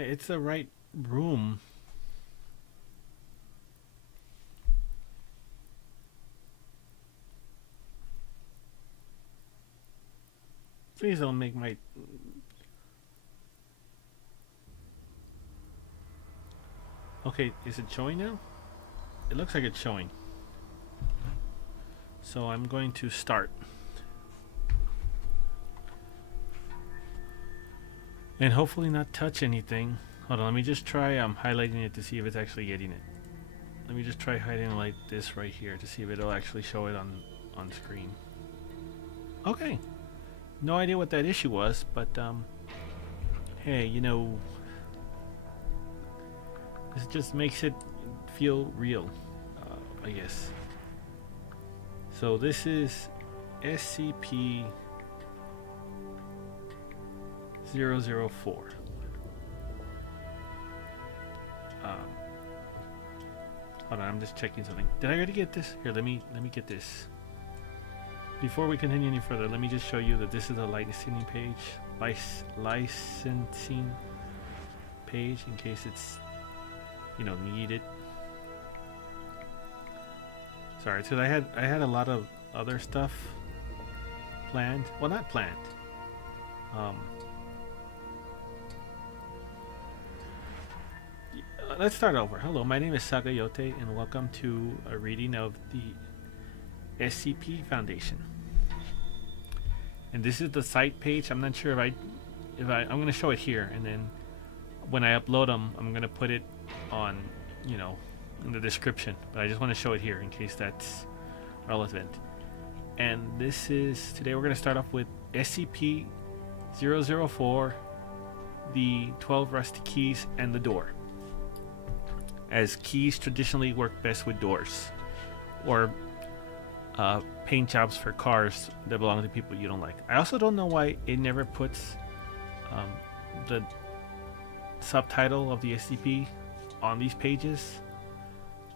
Yeah, it's the right room. Please don't make my... Okay, is it showing now? It looks like it's showing. So I'm going to start. And hopefully not touch anything. Hold on, let me just try highlighting it to see if it's actually getting it. Let me just try hiding like this right here to see if it'll actually show it on screen. Okay. No idea what that issue was, but hey, you know, this just makes it feel real, I guess. So this is SCP-004. Hold on, I'm just checking something. Did I already get this? Here, let me get this. Before we continue any further, let me just show you that this is a licensing page. Licensing page in case it's, you know, needed. Sorry, because I had a lot of other stuff planned. Well, not planned. Let's start over. Hello, my name is Sagayote, and welcome to a reading of the SCP Foundation. And this is the site page. I'm not sure I'm going to show it here, and then when I upload them, I'm going to put it on, you know, in the description. But I just want to show it here in case that's relevant. And this is, today we're going to start off with SCP-004, the 12 rusty keys, and the door. As keys traditionally work best with doors, or paint jobs for cars that belong to people you don't like. I also don't know why it never puts the subtitle of the SCP on these pages.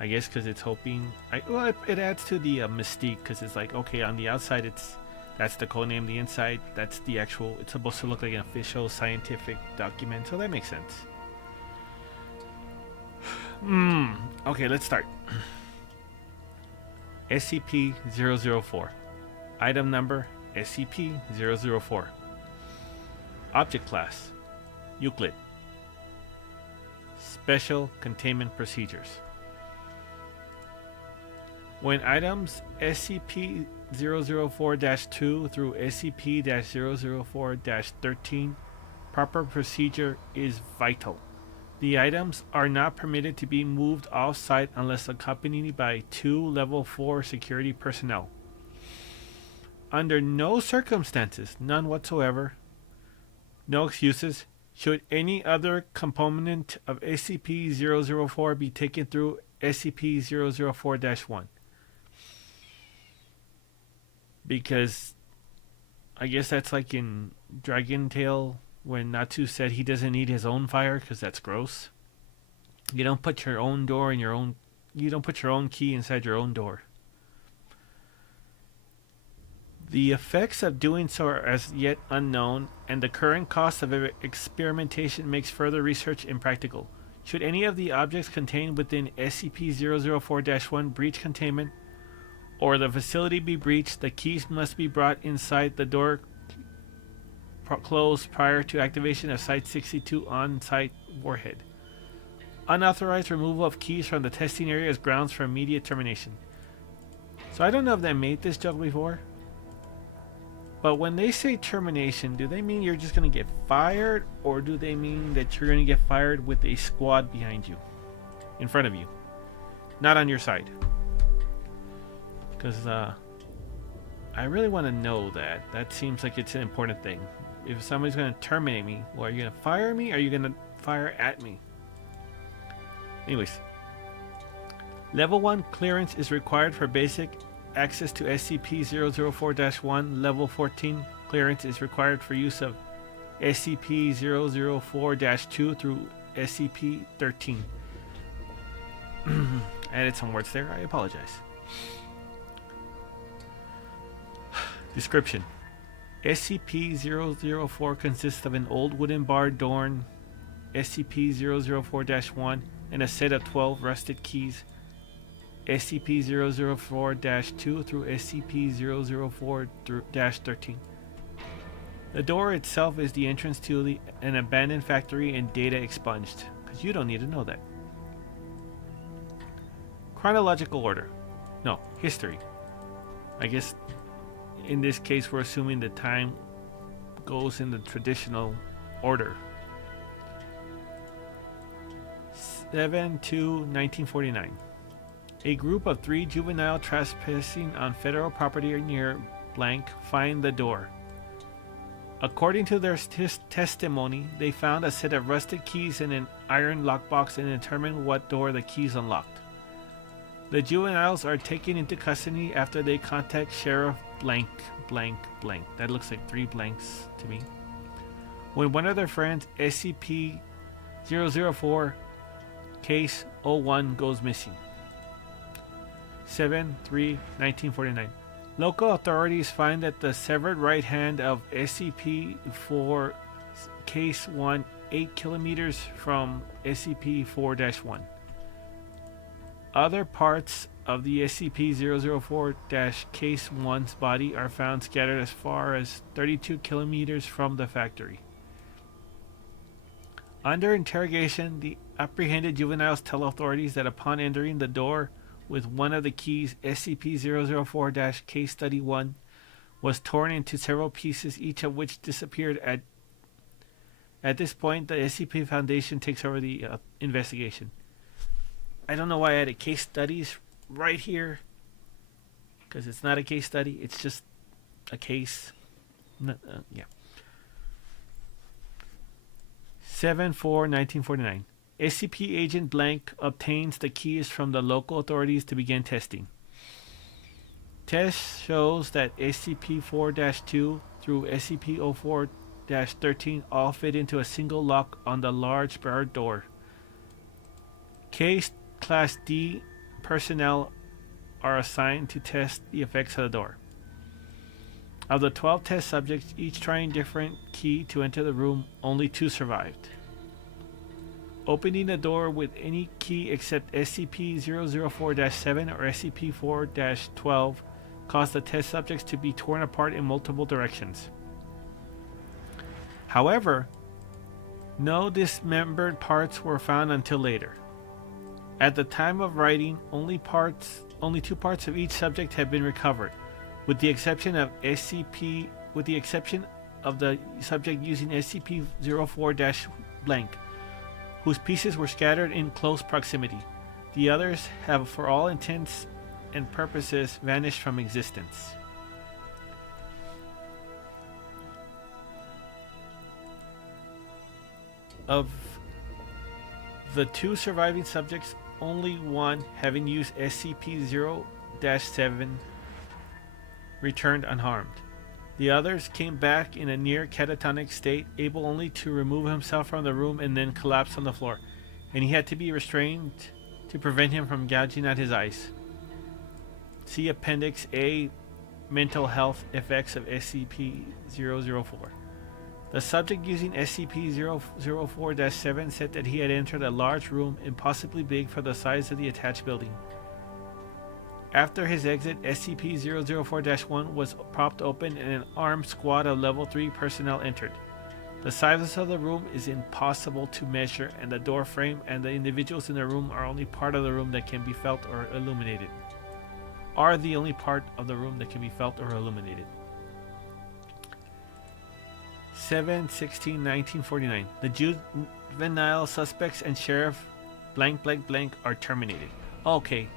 I guess because it's hoping, it adds to the mystique, because it's like, okay, on the outside that's the code name, the inside that's the actual, it's supposed to look like an official scientific document, so that makes sense. Okay, let's start. SCP-004. Item number SCP-004. Object class Euclid. Special containment procedures. When items SCP-004-2 through SCP-004-13, proper procedure is vital. The items are not permitted to be moved off-site unless accompanied by 2 Level 4 security personnel. Under no circumstances, none whatsoever, no excuses, should any other component of SCP-004 be taken through SCP-004-1. Because I guess that's like in Dragon Tail, when Natsu said he doesn't need his own fire because that's gross. You don't put your own door in your own. You don't put your own key inside your own door. The effects of doing so are as yet unknown, and the current cost of experimentation makes further research impractical. Should any of the objects contained within SCP-004-1 breach containment, or the facility be breached, the keys must be brought inside the door closed prior to activation of Site-62 on-site warhead. Unauthorized removal of keys from the testing area is grounds for immediate termination. So I don't know if they made this joke before, but when they say termination, do they mean you're just going to get fired, or do they mean that you're going to get fired with a squad behind you, in front of you, not on your side? Because I really want to know that. That seems like it's an important thing. If somebody's going to terminate me, well, are you going to fire me, or are you going to fire at me? Anyways, Level 1 clearance is required for basic access to SCP-004-1. Level 14 clearance is required for use of SCP-004-2 through SCP-13. I added some words there. I apologize. Description: SCP-004 consists of an old wooden bar door SCP-004-1 and a set of 12 rusted keys SCP-004-2 through SCP-004-13. The door itself is the entrance to an abandoned factory and data expunged, because you don't need to know that. Chronological order. No, history. I guess in this case we're assuming the time goes in the traditional order. 7/2/1949. A group of 3 juvenile trespassing on federal property near blank find the door. According to their testimony, they found a set of rusted keys in an iron lockbox and determined what door the keys unlocked. The juveniles are taken into custody after they contact Sheriff blank blank blank. That looks like 3 blanks to me. When one of their friends, SCP-004 Case 01, goes missing. 7/3/1949. Local authorities find that the severed right hand of SCP-4 Case 1, 8 kilometers from SCP-4-1. Other parts of the SCP-004-Case 1's body are found scattered as far as 32 kilometers from the factory. Under interrogation, the apprehended juveniles tell authorities that upon entering the door with one of the keys, SCP-004-Case Study 1 was torn into several pieces, each of which disappeared. At this point, the SCP Foundation takes over the investigation. I don't know why I added case studies right here, because it's not a case study, it's just a case. Yeah. 7/4/1949. SCP Agent Blank obtains the keys from the local authorities to begin testing. Test shows that SCP-4-2 through SCP-04-13 all fit into a single lock on the large barred door. Case Class D personnel are assigned to test the effects of the door. Of the 12 test subjects, each trying different key to enter the room, only 2 survived. Opening the door with any key except SCP-004-7 or SCP-4-12 caused the test subjects to be torn apart in multiple directions. However, no dismembered parts were found until later. At the time of writing, only 2 parts of each subject had been recovered, with the exception of the subject using SCP-04-blank, whose pieces were scattered in close proximity. The others have, for all intents and purposes, vanished from existence. Of the 2 surviving subjects, only one, having used SCP-0-7, returned unharmed. The others came back in a near catatonic state, able only to remove himself from the room and then collapse on the floor, and he had to be restrained to prevent him from gouging out his eyes. See Appendix A, Mental Health Effects of SCP-004. The subject using SCP-004-7 said that he had entered a large room, impossibly big for the size of the attached building. After his exit, SCP-004-1 was propped open and an armed squad of Level 3 personnel entered. The size of the room is impossible to measure, and the door frame and the individuals in the room are only part of the room that can be felt or illuminated. 7/16/1949. The juvenile suspects and Sheriff blank blank blank are terminated. Okay,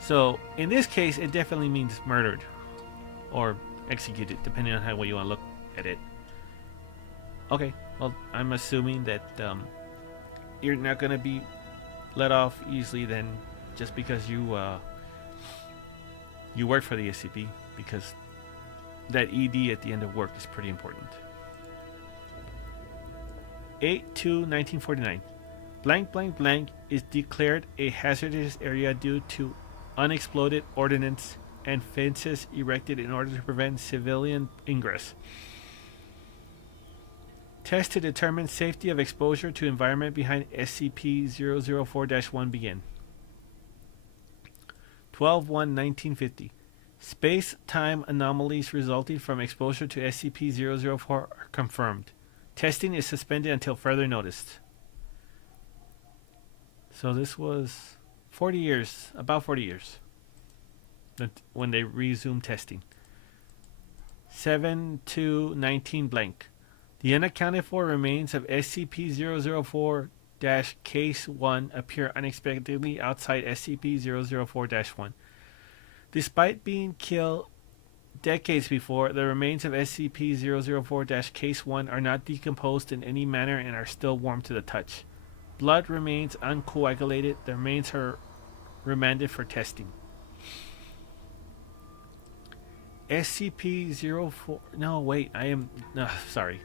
so in this case, it definitely means murdered or executed, depending on how you want to look at it. Okay, well, I'm assuming that you're not going to be let off easily then, just because you work for the SCP, because that ED at the end of work is pretty important. 8/2/1949. Blank blank blank is declared a hazardous area due to unexploded ordnance and fences erected in order to prevent civilian ingress. Tests to determine safety of exposure to environment behind SCP-004-1 begin. 12/1/1950. Space-time anomalies resulting from exposure to SCP-004 are confirmed. Testing is suspended until further notice. So this was 40 years, about 40 years, when they resumed testing. 7/2/19 blank. The unaccounted for remains of SCP-004-Case 1 appear unexpectedly outside SCP-004-1. Despite being killed decades before, the remains of SCP-004-Case 1 are not decomposed in any manner and are still warm to the touch. Blood remains uncoagulated. The remains are remanded for testing. SCP-04... No, wait. Sorry.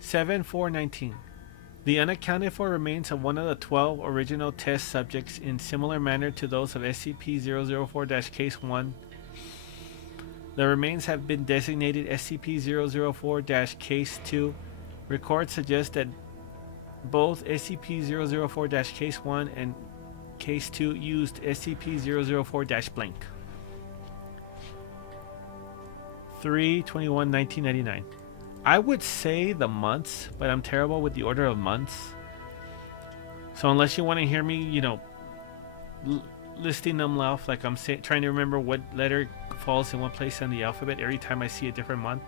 7/4/19. The unaccounted for remains of one of the 12 original test subjects in similar manner to those of SCP-004-Case 1. The remains have been designated SCP-004-Case 2. Records suggest that both SCP-004-Case 1 and Case 2 used SCP-004-blank. 3/21/1999. I would say the months, but I'm terrible with the order of months. So unless you want to hear me, listing them off, like I'm trying to remember what letter falls in what place in the alphabet every time I see a different month,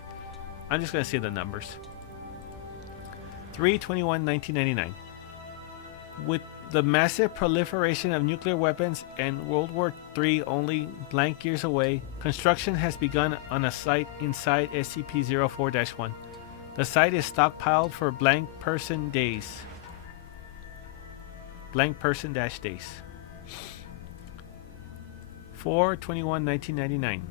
I'm just going to say the numbers. 3/21/1999. With the massive proliferation of nuclear weapons and World War III only blank years away, construction has begun on a site inside SCP-004-1. The site is stockpiled for blank person days. Blank person days. 4/21/1999.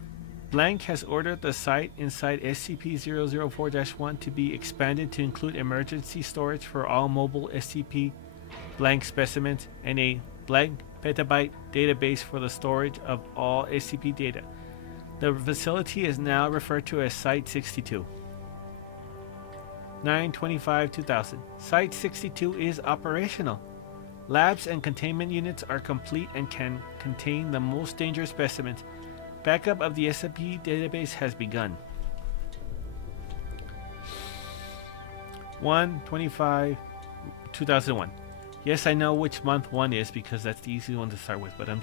Blank has ordered the site inside SCP-004-1 to be expanded to include emergency storage for all mobile SCP blank specimens and a blank petabyte database for the storage of all SCP data. The facility is now referred to as Site 62. 9/25/2000. Site 62 is operational. Labs and containment units are complete and can contain the most dangerous specimens. Backup of the SCP database has begun. 1/25/2001. Yes, I know which month 1 is because that's the easy one to start with, but I'm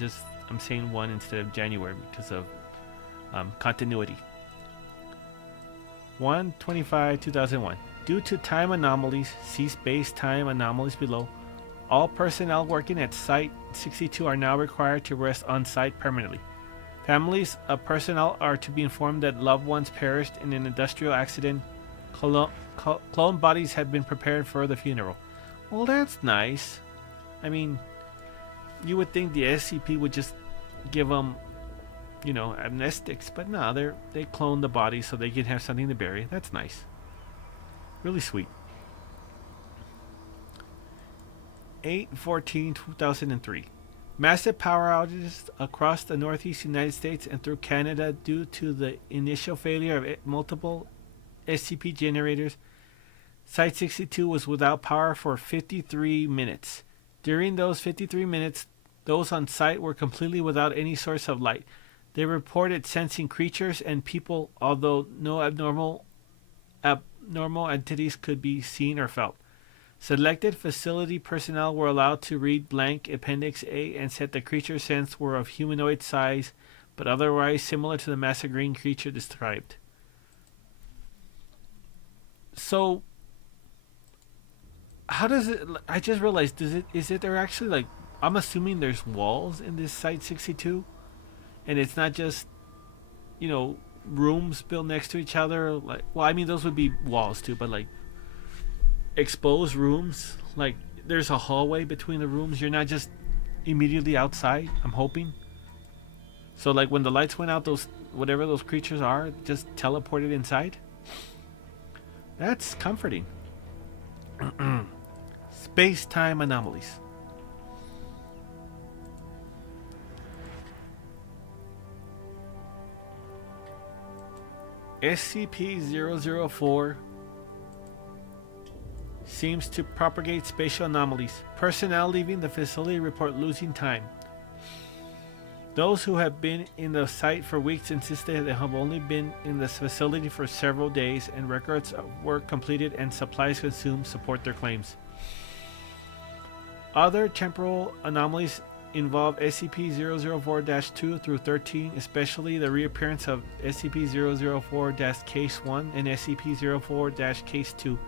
saying 1 instead of January because of continuity. 1/25/2001. Due to time anomalies, see space-time anomalies below, all personnel working at Site 62 are now required to rest on site permanently. Families of personnel are to be informed that loved ones perished in an industrial accident. Clone bodies have been prepared for the funeral. Well, that's nice. I mean, you would think the SCP would just give them, amnestics, but no, they clone the body so they can have something to bury. That's nice. Really sweet. 8/14/2003. Massive power outages across the northeast United States and through Canada due to the initial failure of multiple SCP generators. Site 62 was without power for 53 minutes. During those 53 minutes, those on site were completely without any source of light. They reported sensing creatures and people, although no abnormal entities could be seen or felt. Selected facility personnel were allowed to read blank Appendix A and said the creature sensed were of humanoid size, but otherwise similar to the massive green creature described. So, how does it? I just realized. Is it there actually like? I'm assuming there's walls in this Site 62, and it's not just, rooms built next to each other. Like, well, I mean those would be walls too, but like exposed rooms. Like there's a hallway between the rooms. You're not just immediately outside. I'm hoping. So like when the lights went out, those whatever those creatures are just teleported inside. That's comforting. Space-time anomalies. SCP-004 seems to propagate spatial anomalies. Personnel leaving the facility report losing time. Those who have been in the site for weeks insist that they have only been in this facility for several days, and records of work completed and supplies consumed support their claims. Other temporal anomalies involve SCP-004-2 through 13, especially the reappearance of SCP-004-Case 1 and SCP-004-Case 2,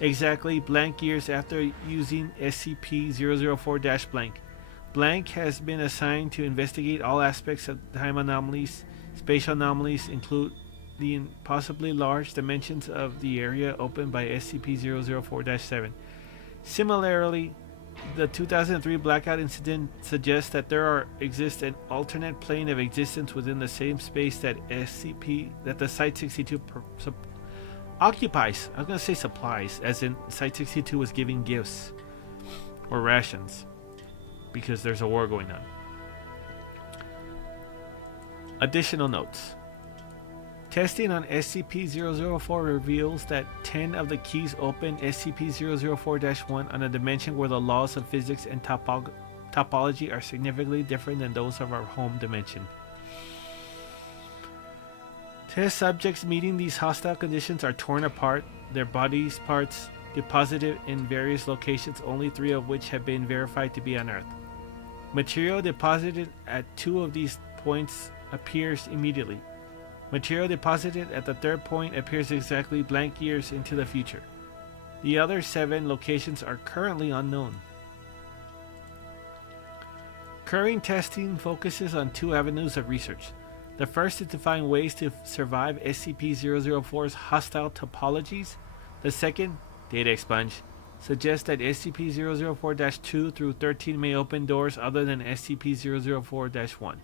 exactly blank years after using SCP-004-blank. Blank has been assigned to investigate all aspects of time anomalies. Spatial anomalies include the possibly large dimensions of the area opened by SCP-004-7. Similarly, the 2003 blackout incident suggests that there exists an alternate plane of existence within the same space that the Site-62 occupies. I was going to say supplies, as in Site-62 was giving gifts or rations because there's a war going on. Additional notes. Testing on SCP-004 reveals that 10 of the keys open SCP-004-1 on a dimension where the laws of physics and topology are significantly different than those of our home dimension. Test subjects meeting these hostile conditions are torn apart, their bodies parts deposited in various locations, only 3 of which have been verified to be unearthed. Material deposited at 2 of these points appears immediately. Material deposited at the 3rd point appears exactly blank years into the future. The other 7 locations are currently unknown. Current testing focuses on 2 avenues of research. The first is to find ways to survive SCP-004's hostile topologies. The second, data expunge, suggests that SCP-004-2 through 13 may open doors other than SCP-004-1.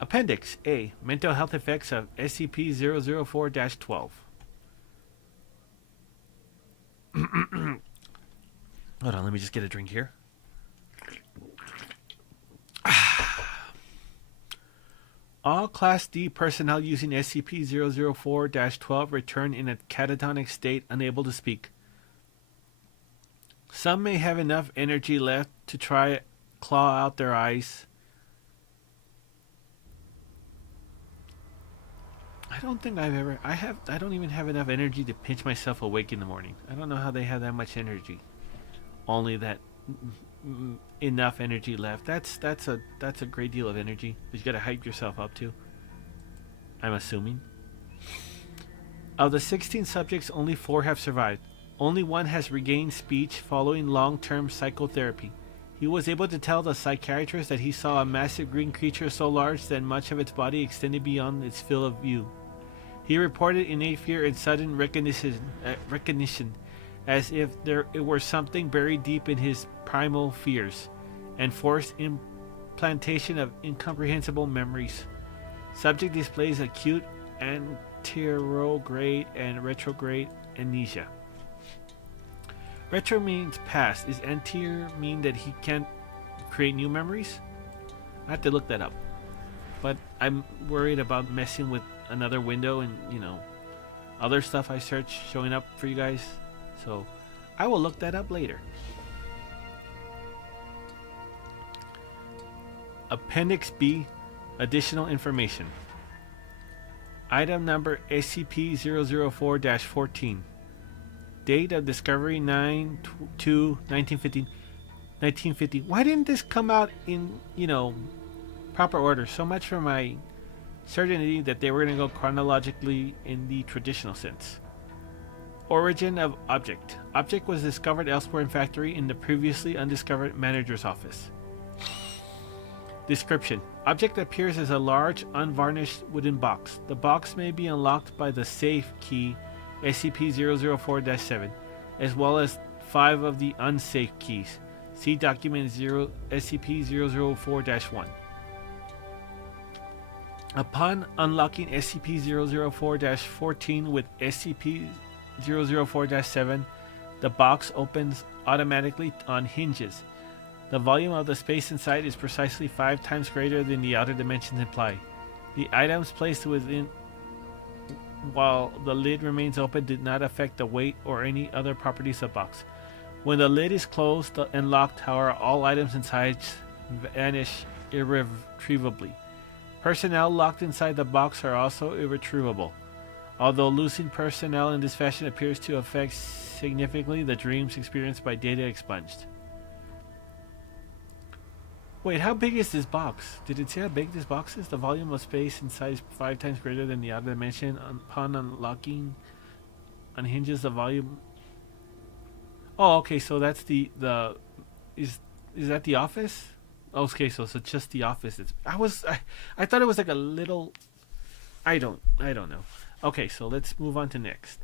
Appendix A. Mental health effects of SCP-004-12. Hold on, let me just get a drink here. All Class D personnel using SCP-004-12 return in a catatonic state, unable to speak. Some may have enough energy left to try claw out their eyes. I don't think I don't even have enough energy to pinch myself awake in the morning. I don't know how they have that much energy. Only that enough energy left. That's a great deal of energy that you got to hype yourself up to, I'm assuming. Of the 16 subjects, only 4 have survived. Only 1 has regained speech following long-term psychotherapy. He was able to tell the psychiatrist that he saw a massive green creature so large that much of its body extended beyond its field of view. He reported innate fear and sudden recognition, as if it were something buried deep in his primal fears, and forced implantation of incomprehensible memories. Subject displays acute anterograde and retrograde amnesia. Retro means past. Is anterior mean that he can't create new memories? I have to look that up. But I'm worried about messing with another window and, other stuff I searched showing up for you guys. So I will look that up later. Appendix B. Additional information. Item number SCP-004-14. Date of discovery 9/2/1950. Why didn't this come out in, proper order? So much for my certainty that they were going to go chronologically in the traditional sense. Origin of object. Object was discovered elsewhere in factory in the previously undiscovered manager's office. Description. Object appears as a large, unvarnished wooden box. The box may be unlocked by the safe key SCP-004-7, as well as 5 of the unsafe keys. See document SCP-004-1. Upon unlocking SCP-004-14 with SCP-004-7, the box opens automatically on hinges. The volume of the space inside is precisely 5 times greater than the outer dimensions imply. The items placed within while the lid remains open do not affect the weight or any other properties of box. When the lid is closed and locked, however, all items inside vanish irretrievably. Personnel locked inside the box are also irretrievable. Although losing personnel in this fashion appears to affect significantly the dreams experienced by data expunged. Wait, how big is this box? Did it say how big this box is? The volume of space inside is 5 times greater than the outer dimension. Upon unlocking, unhinges the volume. Oh, okay, so that's the is that the office? Okay, so it's just the office. I thought it was like a little. I don't know. Okay, so let's move on to next.